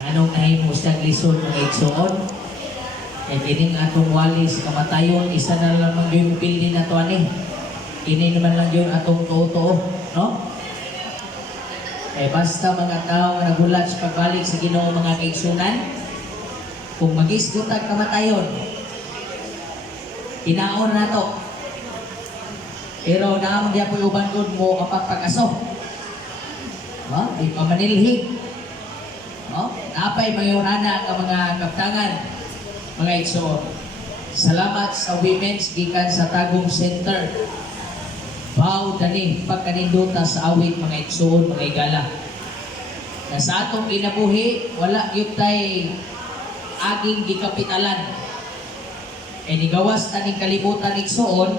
Anong nahimo siyang lison mga igsoon? E kining atong walis kamatayon, isa na lang yung pilin na to ani. Kini naman lang yun atong totoo, no? Eh basta mga tao nga nagulat sa pagbalik sa Ginoo mga kaigsunan, kung magisgutag kamatayon, tinaon na to. Pero naamang diya po uban good mo kapag pag-aso. No? Di pa manilhig. No? Napay mayurana ang mga kaptangan, mga igsoon. Salamat sa Women's gikan sa Tagum Center. Bao dani pagkaninduta sa awit mga igsoon, mga igala. Na sa atong kinabuhi, wala gyud tay aging gikapitalan. E nigawas ta ning kalibutan igsoon,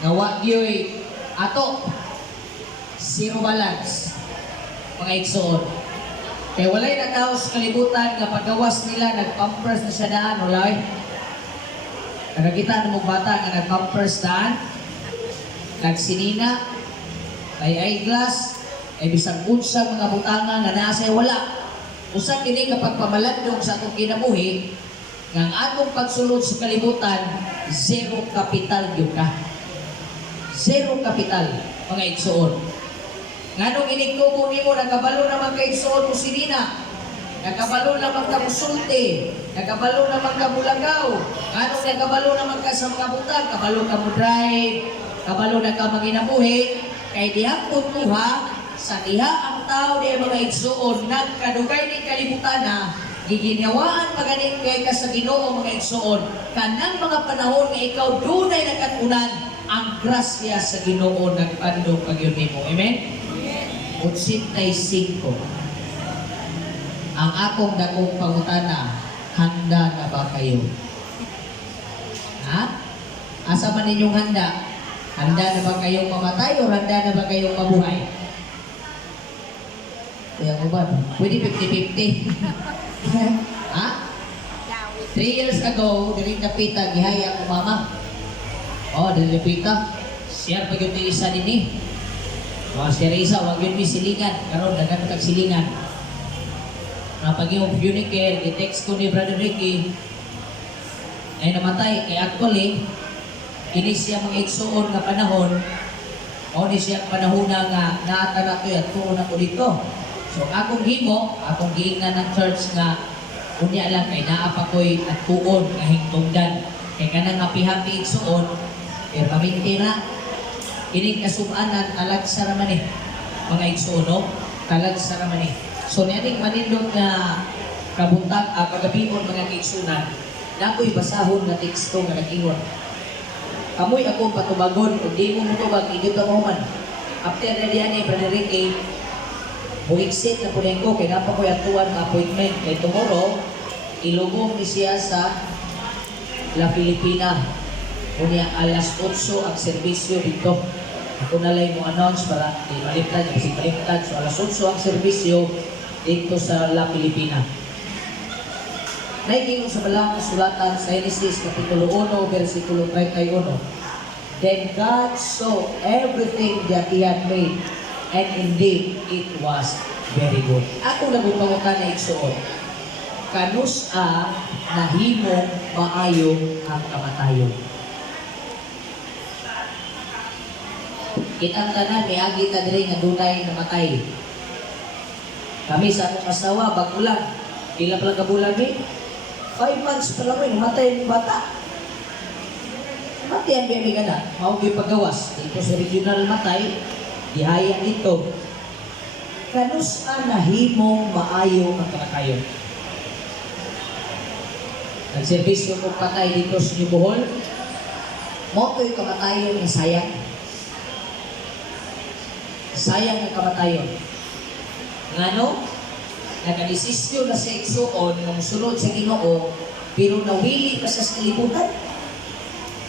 gawa gyud ato zero balance mga igsoon. Kaya walay na tao sa kalibutan nga paggawas nila, nag-pampers na siya daan, walay. Nakakita na mong bata nga nag-pampers daan, nagsinina, may eyeglass, ay bisang unsang mga butanga nga nasa wala. Usa kini kapag pamalandong sa atong kinabuhi, nga ang atong pagsulod sa kalibutan, zero capital yun ka. Zero capital, mga igsoon. Nganong inigtubo nimo nagkabalo naman kay igsoon mo sinina, nagkabalo naman ka musulti, nagkabalo naman ka bulagaw, nganong nagkabalo naman ka sa mga butang, kabalo ka mo drive, kabalo na ka maginabuhi, kay diha puntuha sa diha ang tao diha mga igsoon nagkadugay ni kalibutan na giginawaan paganing kay ka sa Ginoo mga igsoon kanang mga panahon nga ikaw dunay nagkatunan ang grasya sa Ginoo nagpandong pagyon nimo. Amen. 85. Ang akong dakong pangutana, handa na ba kayo? Ha? Asa man ninyong handa? Handa na ba kayong mamatay o handa na ba kayong mabuhay? Kaya mo ba? Pwede 50-50. Ha? 3 years ago, diring napita, gihaya ko mama. Oh, diring napita. Siya pag yung isa din eh. Si Reza, huwag yun may silingan. Karoon, dagan kag silingan. Pag yung Unicare, i-text ko ni Brother Ricky, ay namatay. Kaya actually, ini siya mga igsoon na panahon, o ni siya panahon na nga naata na ito at tuon ako dito. So, akong himo, akong giingan ng church nga, unya lang kay naapa ko'y at tuon na hingtungdan. Kaya ka nang happy-happy igsoon, pero paminti na, ining kasubanan alag sa raman eh mga igsoon, talag sa raman eh. So niyaning manindot na kabuntag kagabion mga igsunan na ako'y basahon na teksto nga nag-ingon kamoy akong patubagon kung di mo mutubag idito mo man after na diyan eh Brother Ricky buhigsit na punin ko kaya napa ko'y atuan na appointment kay tomorrow ilugong ni siya sa La Filipina kunya alas 8 ang serbisyo dito. Ako na lang mo announce para di maliftad, kasi maliftad. So alas 8 ang serbisyo dito sa La Filipina. Naiging sa balang sulatan sa Genesis Kapitulo 1, versikulo 31. Then God saw everything that He had made, and indeed it was very good. Ako nagupangutan na igsoon. Kanus-a nahimong maayo ang kamatayon. Kitang tanan, may agi ta diri nga dunay namatay. Kami sa akong asawa, bago lang. Ilang lang kabulan ni? 5 months pa lang rin, namatay yung bata. Matiyan ba yung gana? Maugay paggawas. Dito sa regional matay, dihaya dito. Kanus-a nahimong maayo ang kamatayon. Nagservisyo kong patay dito sa New Bohol. Moto'y kamatayon ng sayang. Sayang ang kamatayon. Ngano? Nagkadesisyon na sa igsoon ng sunod sa Ginoo, pero nawili pa sa kalibutan.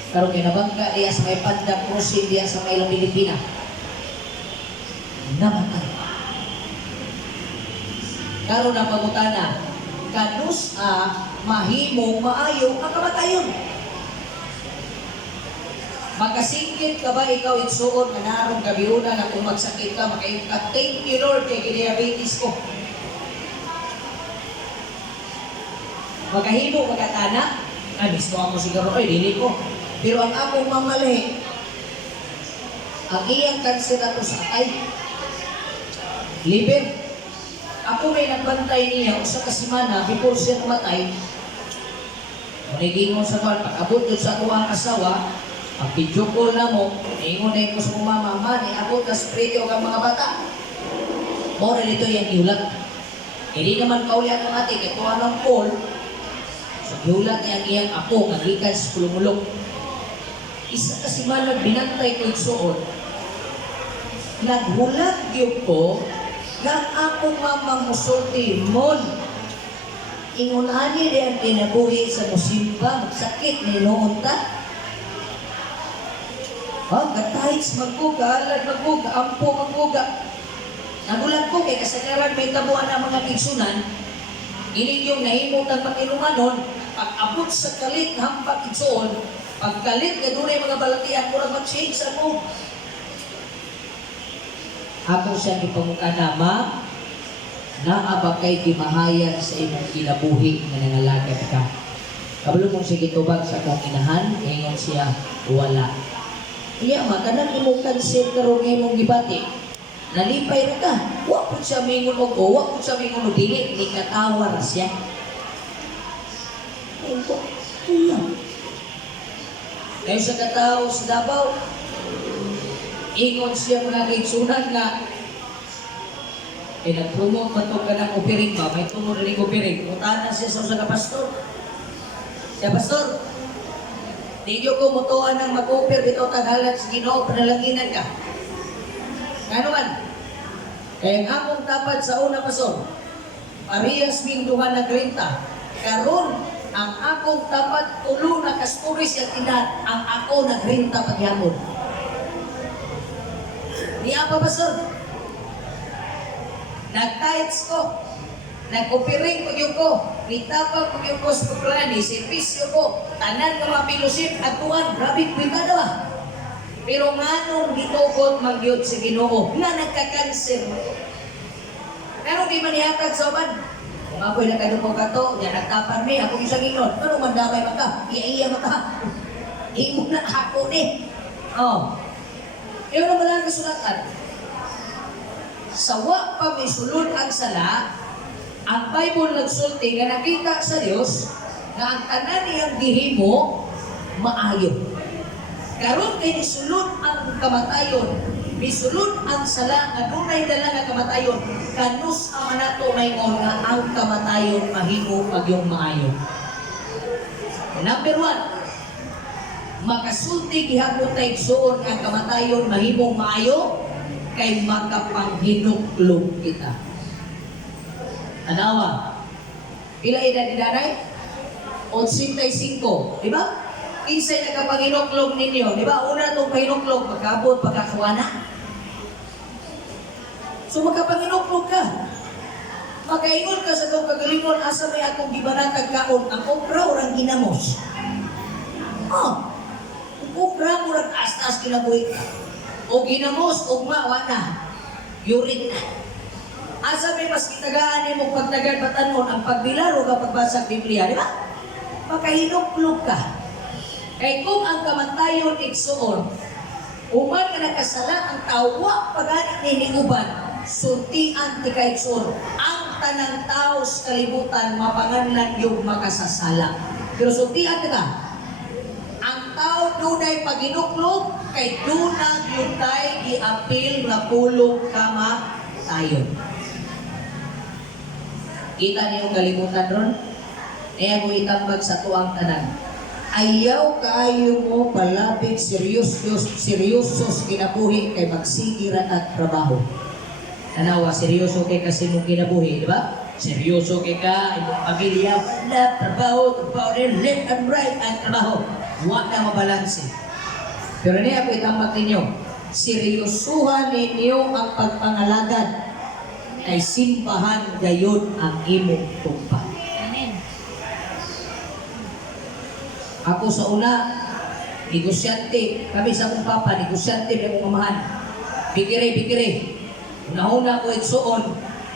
Karon kinabangga diya sa may Pandang Crossing diya sa may Pilipina. Namatay. Karon na pangutana, kanus-a mahimong maayo ang kamatayon. Magkasingkit ka ba ikaw igsuon na narong gabiuna na kung magsakit ka, makayong ka, thank you Lord kay diabetes ko. Magahimo, magkatana. Ay, gusto ako siguro, ay, dili ko. Pero ang akong mamali, ang iyang kanser ako sa atay. Liver. Ako may nagbantay niya, usa ka semana, before siya namatay, manigingon sa kwan, pag-abot yun sa kuwang asawa, ang video call na mo, ingon na ko sa mama, man, iabot na sprito ka mga bata. Mora nito yung iulat. Hindi naman kauli ako natin, kaya kung anong call, sa iulat niya ang iyang apo, naglikan sa kulumulong. Isa kasi malag binantay ko suon, naghulat yun ko, na akong mama musulti mon. Ingunani din ang kinabuhi sa musimba, magsakit ni noon ta. Katahits magbuga, alad magbuga, ampo magbuga. Nagulat ko kay kasagaran may tabuan ng mga kigsunan, inigyong nahimot ang mag-inumanon, pag-abot sa kalit hampak igsuon, pagkalit ka doon ay mga balatian, kurang mag-change sa mo. Ako siya ipamuka nama, naabakay kimahayan sa imong kinabuhi na nangalagad ka. Kabalo mong sige tubag sa kong inahan, ingon siya, wala. Iya, makanan imong kanser karong imong gibati. Nalipay na ka. Wa po siya mingon o ko, wa po siya mingon o dili, ni katawar siya. Ito, iya. Ngayon sa katao sa Davao, ingon siya mga kaigsunan nga nag-promote man ito ka ng opiring ba? May tunod rin opiring. Puntahan na siya sa pastor. Siya, pastor, hindi ko mutuan ng mag-opir dito taghalan sa Ginoo, panalanginan ka. Ano man? Kaya ang among tapat sa una, pastor, parehas ming duha na 30. Karon ang akong tapat tulo na kasturis yung tinat, ang ako na 30 pagyapon. Di apa, pastor? Nag-tights ko, nag-opiring ko yung ko, ritapa ko yung ko sa pagplani, servisyo ko, tanan ka mga pilusip, at tuwan, grabe, kwita ba? Pero nga nung gitukot magyot si Ginoo, nga nagka-cancer. Pero di manihatag sa uban. Kung ako'y nagkadupo ka to, yan nagtapar ni, ako isang ingon, ano man damay maka, iya-iya maka, imo na ako ni. Oh. Iyo naman lang kasulatan. Sawa pa may sulod ang sala, ang Bible nagsulti nga nakita sa Dios nga ang tanan niyang gihimo maayo. Karon kay nisulod ang kamatayon, nisulod ang sala nga dunay dala nga kamatayon, kanus ang manato mayngon nga ang kamatayon mahimo pagyong maayo. Number 1, makasulti gihapon tay igsuon ang kamatayon mahimong maayo kay makapanghinuklog kita. Anawa, pila edad ni Danay? 85, di ba? Kinsay nagkapanghinuklog ninyo, di ba? Una itong pahinuklog, pagkabot, pagkakuwana. So magkapanghinuklog ka. Makaingon ka sa itong kagalingon, asa may akong gibanatag kaon, ang okra o ang ginamos. Ang okra mo rin taas-taas kinabuhi ka. O ginamos, ugma, wala. Yurit na. Asa may mas kitagaan mo pagtagal batanon ang pagbilaro ka pagbasag Biblia, di ba? Makahinuklog ka. Kaya kung ang kamantayon igsuon, uman ka nakasala ang tawa pag-anik ni uban, sultian ti kaigsuon. Ang tanang tao sa kalibutan, mapanganlan yung makasasala. Pero sultian ka, ang tao dunay paginuklog, kay dunang yung tayo i-apil na pulong kama tayo. Kita niyo kalimutan ron? Kaya ko itambag sa tuang tanan. Ayaw kaayo mo palabig seryosos kinabuhi kay magsigiran at trabaho. Tanawa, seryoso kay kasi mong kinabuhi, di ba? Seryoso kay ka, imong pamilya, trabaho rin, left and right ang trabaho. Huwag na mabalanse. Pero niya ako itambag ninyo, seryosuhan ninyo ang pagpangalagad ay simbahan gayon ang imong tumpa. Amen. Ako sa una, negosyante, kami sa akong papa, negosyante may akong mamahan. Bigire. Una-una ko igsuon,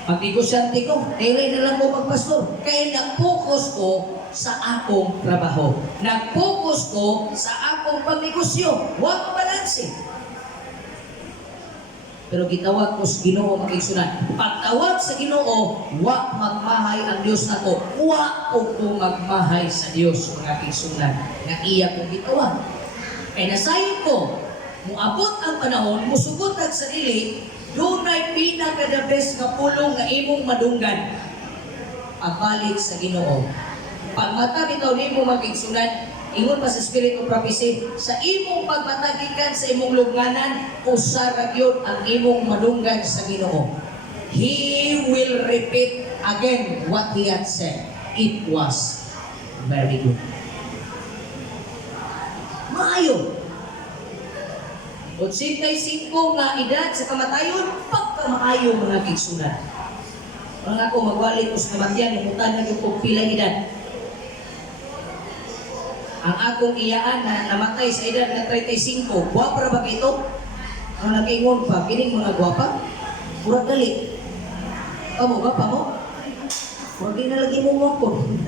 Magnegosyante ko, dili na lang ko magpastor. Kaya nag-focus ko sa akong trabaho. Nag-focus ko sa akong pagnegosyo. Huwag mabalanse. Pero gitawag ko sa Ginoo makigsunan. Pagtawag sa Ginoo, huwag magmahay ang Diyos nako. Huwag ko magmahay sa Diyos mga kigsunan. Nga iya kong gitawag. Kaya nasayon ko, muabot ang panahon, musugot ang sarili, doon ay pinaka-the best nga pulong nga imong madunggan. Pagbalik sa Ginoo. Pagmata bitaw nimo magigsunan, ingon pa sa Spirit of Prophecy, sa imong pagmatagikan sa imong lubnganan, usa ra gyud ang imong madunggan sa Ginoo. He will repeat again what He had said. It was very good. Maayo. 85 nga edad sa kamatayon, pagkamaayo mga kigsunan. Mga ako magwali ko sa kamatayan, umutan na yung pagpilang edad. Ang akong iyaan na namatay sa edad na 35, guwapa ba ito? Ang nag-ingon pa, kining mga guwapa, murag dali. Kamu, guwapa mo? Murag di na lagi mo wakon.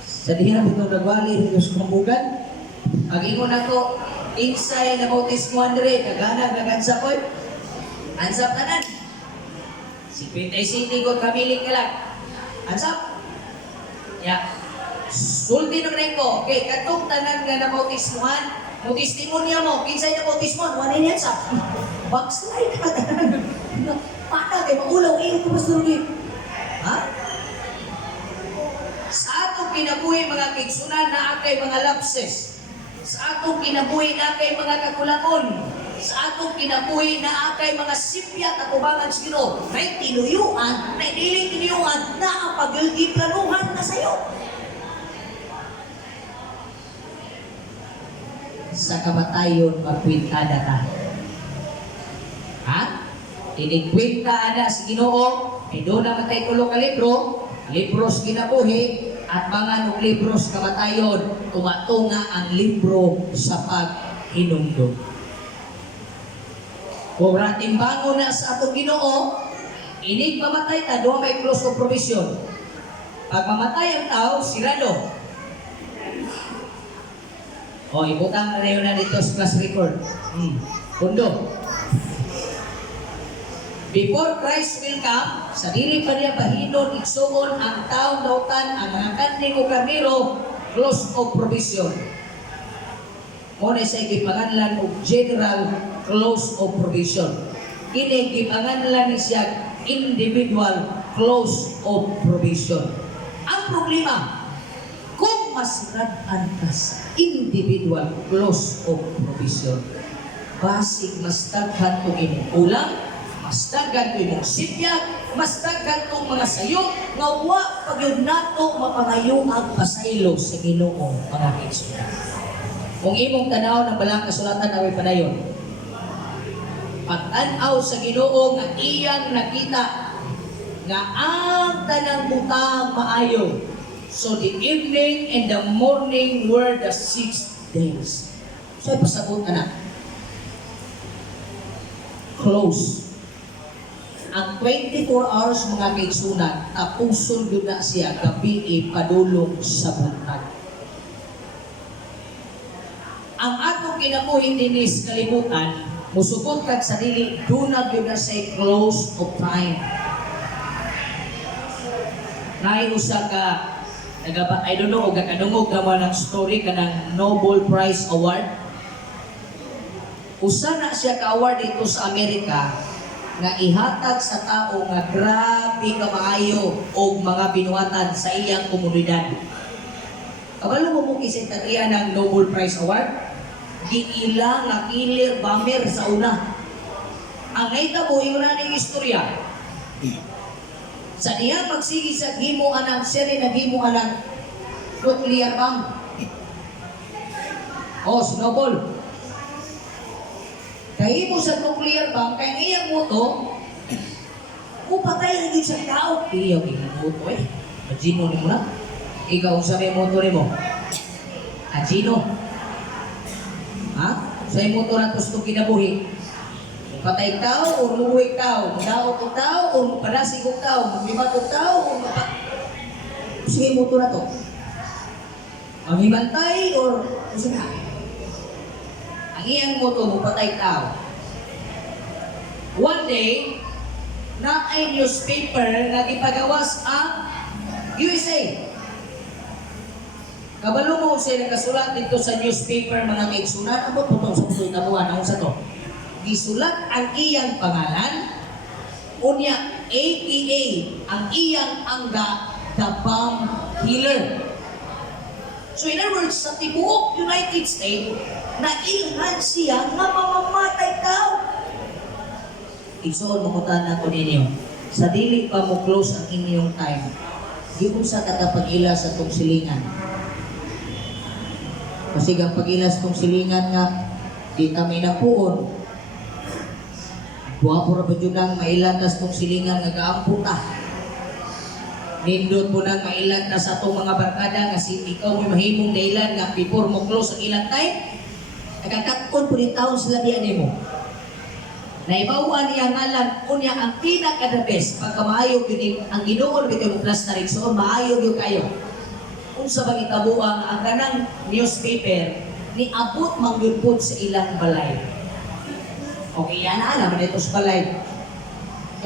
Sa dihin na ito nagwali, ito sa kumbugan. Ang ingon ako, insay na bautismo Andre, kagana, kagansa ko. Ansap tanan. Si Pintay City ko, kamiling ka lang. Ansap. Ya. Sulti naman ko, okay, katong tanan nga na bautismuhan, mo testimonya mo, kinsay na bautismuhan, wala niyan sa backslide ka tanan. Paano kayo, maulaw, ko Pastor Rudy. Ha? Sa atong kinabuhi mga kigsunan na akay mga lapses, sa atong kinabuhi na akay mga kakulangon, sa atong kinabuhi na akay mga sipya at kubangan sa Ginoo, may tinuyuan, may diling tinuyuan na ang pag-ilgi planuhan na sayo. Sa kamatayon, magkwintada ta. Ha? Inikkwintada sa Ginoo, ay doon naman tayo tulong ka libros kinabuhi, at mga libros kamatayon, tumatunga ang libro sa paghinumdum. Kung ratimbango na sa atong Ginoo, inig mamatay ta, doon may close of provision. Pag mamatay ang tao, sirado. O, ibutang na yun na dito sa class record. Pundo. Before Christ will come, sa dili pa niya bahinon, igsuon ang taong dautan, ang mga kanding o karnero, close of provision. Muna sa ikipanganlan o general close of provision. Kini ikipanganlan ni siya individual close of provision. Ang problema, kung masiradan ka sa individual close of provision, basig mas daghan kung imong ulang, mas daghan kung imong sipyag, mas daghan kung mga sayo, nga wa pagyud nato mapangayong ang pasaylo sa Ginoo mga kigsunan. Kung imong tanaw ng balang kasulatan away padayon, pag-tanaw sa Ginoo nga iyang nakita nga ang tanang butang maayo. So the evening and the morning were the 6 days. So pasagot na. Close. Ang 24 hours mga kaigsunan, tapuson yun na siya gabi padulong sa buntag. Ang atong kinabuhi dinis kalimutan, musukot kag sarili, dunag yun na say close of time. Naiusa ka, I don't know, gakanungog naman ang story ka ng Nobel Prize Award. Usa na siya ka-award dito sa Amerika nga ihatag sa tao nga grabe ka maayo o mga binuhatan sa iyang komunidad. Kabalo mo mong isentagya ng Nobel Prize Award? Giila nga kilir bamer sa una. Ang naitabo yung naning istorya. Sa diya magsigi sa gimuan ng seri na gimuan ng nuclear bomb. O, snowball. Kaya mo sa nuclear bomb, kaya iyang moto, kung patay na din sa tao, iyang moto eh. Ajino ni mo na. Ikaw sa may moto ni mo. Ajino. Ha? Sa moto na gusto kinabuhi. Patay tao o muhuwig tao, magdaot o tao o padasig o tao, maglibat o tao o sige mo ito na to. Maghimantay o gusto na. Ang iyang mo ito, patay tao. One day, na ay newspaper na ipagawas ang USA. Kabalo mo siya nakasulat dito sa newspaper mga kaigsunan. Ano po itong sa puso'y tabuhan? Ano sa to? Gisulat ang iyang pangalan, unya AKA, ang iyang angga, the bomb killer. So in other words, sa tibuok United States, nailhan siya nga mamamatay tao. Igsoon, makutan na ko ninyo. Sa dili pa mo close ang inyong time, di mo sa katapag-ila sa itong silingan. Kasi ang pag-ila sa itong silingan nga, di kami na puon. Buha po na ba dyan ang mailantas itong silingan nga gaamputa. Nindot po nang mailantas sa itong mga barkada nga si ikaw may mahimong dailan nga before mo close ang ilang time, nagkakatkon po ni taon sila di mo. Naibawan niya ngalan, unya ang pinaka-the best, pagka maayog yun, ang ginoon bito yung plus na rin, so maayog yung kayo. Kung sa bang itabuang, ang ganang newspaper, ni abot mangyudpod sa ilang balay. Okay, yan na, alam ito sa balay.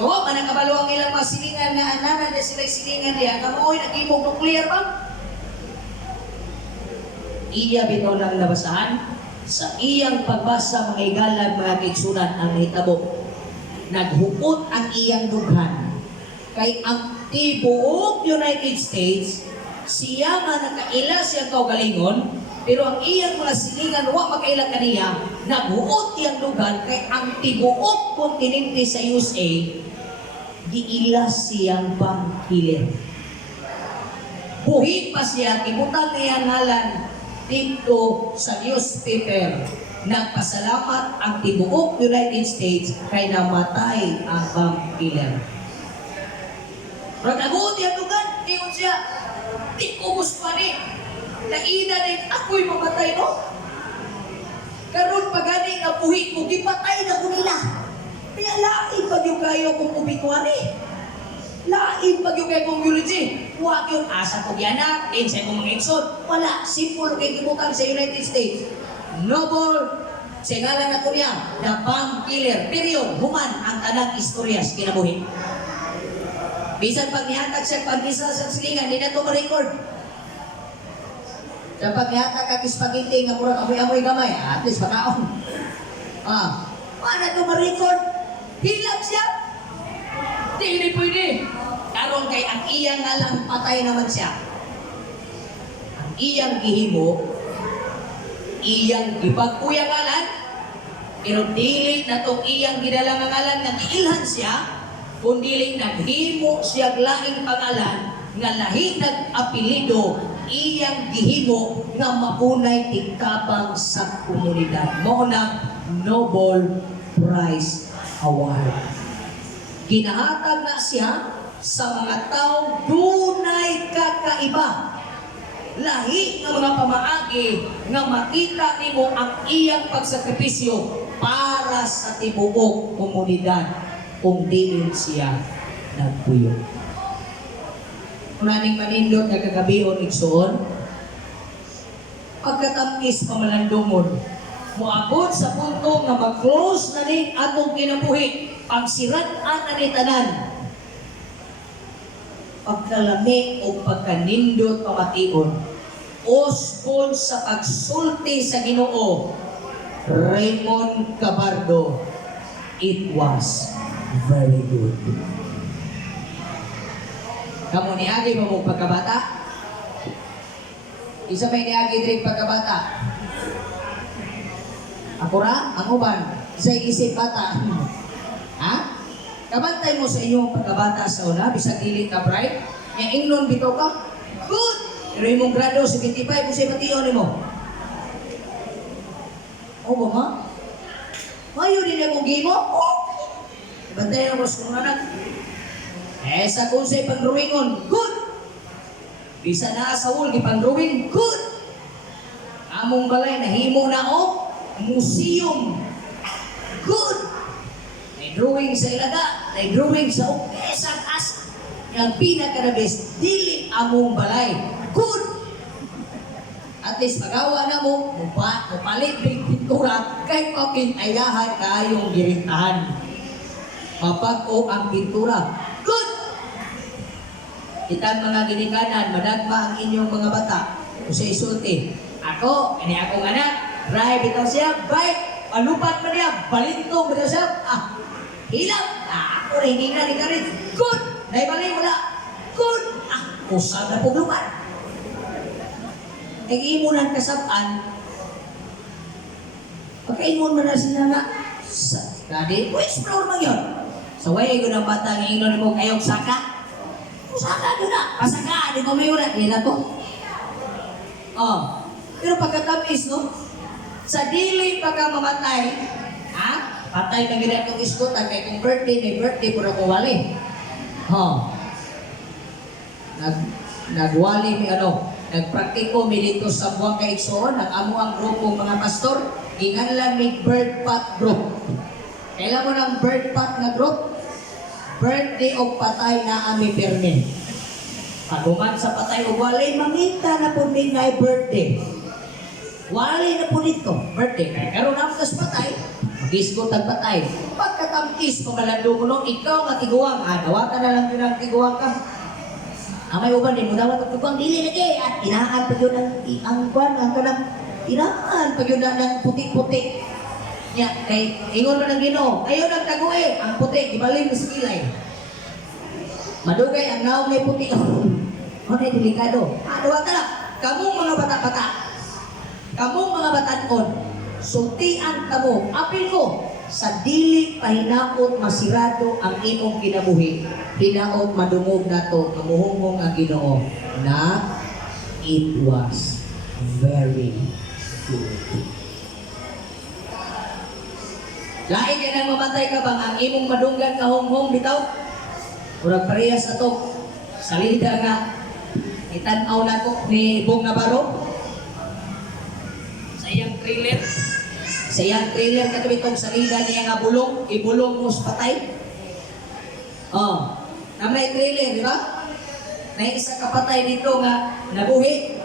Oo, manakabalo ang ilang mga silingan na ananan na sila silingan niya, kamoy, nag-imog nuclear ba? Iya bito ng nabasahan, sa iyang pagbasa mga igalag mga kaigsunan ang hitabo. Naghukot ang iyang dughan. Kay ang tibuok United States, siya nga nakaila siyang kaugalingon, pero ang iyang mga silingan wa makaila kaniya, naghuot iyang dughan kay ang tibuok kontinente sa USA, giila siyang bomb killer. Buhit pa siya, kibutan niya ngalan dito sa newspaper. Nagpasalamat ang tibuok United States kay namatay ang bomb killer. Pag-agot yan lugan, tingin siya, di ko gusto ni. Naina rin, ako'y mamatay no? Karon pagani nga buhit ko, gipatay na ko nila. Kaya lain pag yung kayo kung ubituan eh. Lain pag yung kayo kong eulogy. Huwag yung asa ko yanak, din sa mga eksod. Wala, simple kay gibukan sa United States. Noble, sa ngalan na ko niya, the bomb killer. Period, human ang tanang istorya sa kinabuhi. Bisan pag nihatag siya, pag isa sa silingan, hindi na ito ma-record. Sa pag nihatag kag spaghetti nga murag amoy-amoy gamay, at least makaon. Paano ito ma-record? Hilap siya. Hindi pwede. Karon kay ang iyang ngalang patay naman siya. Ang iyang gihimo, iyang gipagkuyang ngalan, pero dili na itong iyang gidalang ngalan nga giilhan siya, kundi naghimo siya laing pangalan nga lahi nag-apelido, iyang gihimo nga mapunay tingkapang sa komunidad. Mao na Nobel Prize Award. Ginahatag na siya sa mga taong dunay kakaiba. Lahi ng mga pamaagi nga makita nimo ang iyang pagsakripisyo para sa tibuok komunidad kung diin siya nagpuyo. Maning manindot nga kagabion igsoon, pagkatamis pamalandungon, moabot sa punto nga mag-close na rin atong kinabuhi, pagsiraan na ni tanan, pagkalami o pagkanindot pamation, osbon sa pagsulti sa Ginoo, Raymond Cabardo, it was very good. Kamu niagi mo mong pagkabata? Isa may niagi din pagkabata. Ako ra, ang uban, isa'y isip bata. Ha? Kabantay mo sa inyong pagkabata sa una, bisag dili ka bright, nga ingnon bitaw ka, good! Pero imong grado, 75, kung sa'y patiyon mo. O ba ma? Mayo din akong gimo? Oh! Bantay na ko sa kong anak. Sa kung sa'y pang-drawingon, good! Bisa na sa wall, pang-drawing, good! Among balay, nahimo na o, museum, good! drawing sa ilaga, drawing sa umpesang asa. Ang pinaka-best, dili among balay. Good! At least magawa na mo, mupalit ng pintura, kahit mapinayahan kayong girintahan. Mapag-o ang pintura. Good! Kitang mga ginikanan, madagma ang inyong mga bata. O sa isulti, ako, ini akong anak, drive ito siya, bike, palupat pa niya, balintong ito siya, hilap, ako rin, hindi na ka rin, good! Naibali, wala, good! Usap na puglupan. Nag-iimunan kasapaan, pagkaimon mo na sila na, daddy, explore mo yun. So, why ko ng bata, ngayon mo kayong saka? Saka doon na, pasaka, di ba may ulat, hindi na to. Pero pagkatamis, no? Sa dili pagka mamatay, patay na gina itong iskot, at kay kong birthday, may birthday, puro ko wali. Nagwali mi nagpraktiko mi dito sa buwang kaigsoon, nag-amo ang grupong mga pastor, ginganlan mi bird pot group. Kailan mo ng bird pot na group? Birthday o patay na ami permin. Paguman sa patay o wali, mangita na po mi na birthday. Wali na po dito, birthday. Kaya karoon na sa patay, mag-isgot ang patay. Pagkatamkis, pamalando mo nung ikaw nga tiguang, dawatan na lang yun ang tiguang ka. May uban din mo dapat ang tiguang, dili lagi. At inaan pa yun ang kwan, ang kanang, inaan pa yun ng puti-puti. Kay ingon mo ng Ginoo, ayaw ng taguin, ang puti, ibalin mo sa kilay. Madugay ang naong may puti. Ano delikado? Dawatan na, kamong mga bata-bata. Kamong mga batanon, sultian kamo, apil ko, sa dili pahinaot masirado ang imong kinabuhi, hinaot madungog na to, kamuhungong ang Ginoo, na it was very good. Lain ka nang mamatay ka bang ang imong madunggan ka hong-hong bitaw? Urag parehas ato, salida nga, itanaw na ko ni Bong Navarro, sa iyang trailer katuloy itong salida niya nga bulong, ibulong mo sa patay. Na may trailer, di ba? May isa kapatay dito nga nabuhi.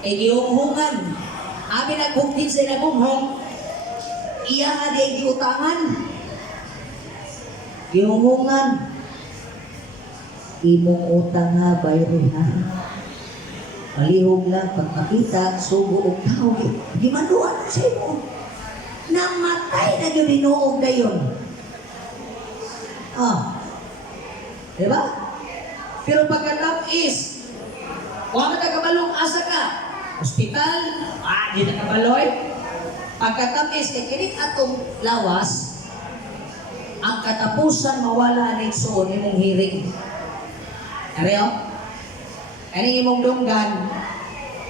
Gihunghungan. Abi naghugtin sa naghunghong, iya nga di giutangan. Gihunghungan. Imong utang nga bayro ha. Malihog lang, pag makita, sugo o tao, di manuan sa imo. Namatay na yun, inuog na yun. Diba? Pero pagkatapis, huwag na kabalong asa ka. Hospital, di na kabaloy. Pagkatapis, kikinig atong lawas, ang katapusan mawala na ito ni mong hiring. Ariyo? Kanang imong dunggan,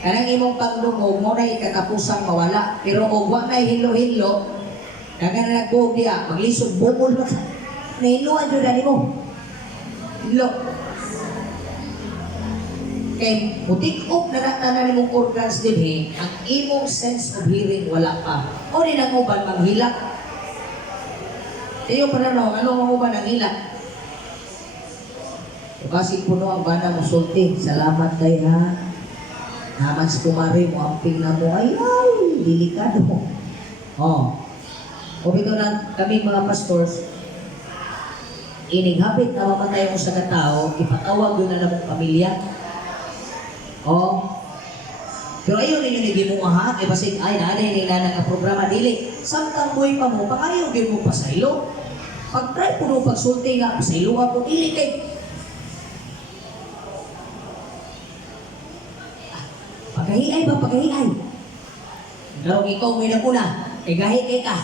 kanang imong pagdungog, mo na ikatapusang mawala. Pero kung wag na hilo-hilo, dagan na nagbuhog niya, maglisod, bukol na. Nahiluan yun na mo. Hilo. Kaya mutik-up na natanan mong organs din ang imong sense of hearing wala pa. O rin ang uban, manghilak. Tayo pa na no, ano ang uban ang hilak? Kasi puno ang bana mo sulti. Salamat tayo ha. Naman si kumari mo, amping na mo. Ay, delikado mo. O bito na kami mga pastors, ininghapit na mamatay mo sa katao, ipatawag doon na namang pamilya. Pero ayaw ninyo ni mo ha. Basin, naanay nila ng programa dili. Samtang buhay pa mo, pangayaw din mo pasaylo. Pag-try puno pagsulti nga, pasaylo ako, dili kay pagkahiay ba? Pagkahiay. Pero ikaw may napuna, gahi ka.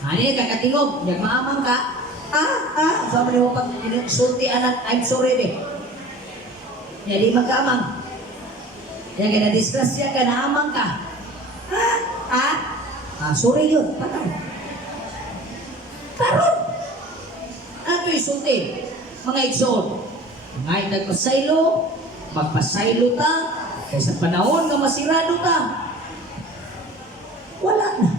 Ano yung kakatingog? Nagmaamang ka? Sabi mo pag sulti anak, I'm sorry be. Hindi magkaamang. Yan kaya na-disgrasya ka, naamang ka. Sorry yun. Paano? Karon! Ano yung sulti? Mga igsoon. Mga nagpasaylo, magpasaylo ta, kaya sa panahon na masirado ta, wala na.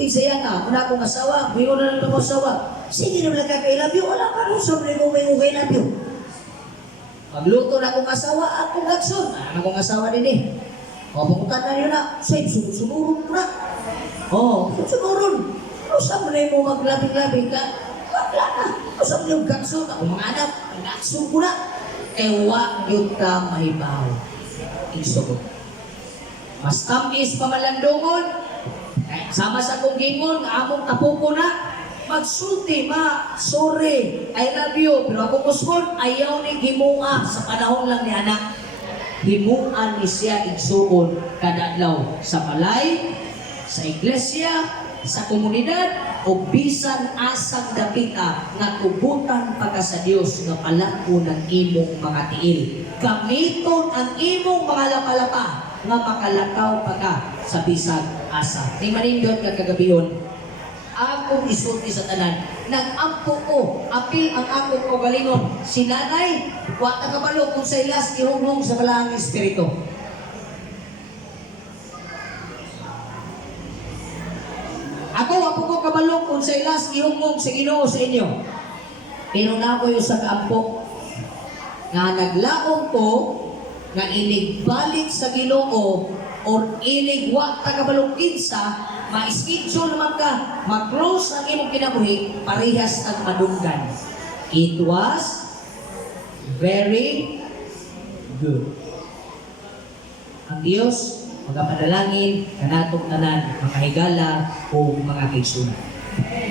Tigsaya nga, kung akong asawa, may una lang akong asawa. Sige naman lang I love you, wala ka rin sabi mo may I love you. Magluto na akong asawa, akong gagson. Akong asawa din eh. O, pumuntan na yun na, say, sunurun mo na. O, sunurun. Ano sabi na mo maglabing-labing ka? Wala na. Ano sabi na yung gagson? Ako mga anak, ang gagson ko na. Ewa yun ka mahibaw. Isogot. Mas tamis pamalandungon. Sama sa kong gingon, among tapuko na. Magsulti, ma, sorry, I love you. Pero ako kusmon, ayaw ni himunga sa panahon lang ni anak. Himungan ni siya igsuon kada adlaw sa balay, sa iglesia, sa komunidad, o bisan asang dapita nga tubutan pagka sa Dios nga palako ng imong mga tiil. Gamiton ang imong mga lapalapa nga makalakaw pagka sa bisag asa. Ni manindot nga kagabiyon, akong isulti sa tanan, nag-ampo ko, apil ang akong kaugalingon, si nanay, wata kabalo kung sa ilas, ihunghong sa balaang espiritu. Ako ko kabalo kung sa ilas, ihunghong sa Ginoo sa inyo. Pero na ako yung sa kaampo, nga naglaong ko, nga inigbalik sa Ginoo, or inigwa tagabalong kinsa, ma-schedule naman ka, mag-close ang imong kinabuhi, parehas ang madunggan. It was very good. Ang Diyos, magapadalangin, kanatong tanan, mga higala, o mga kaigsunan.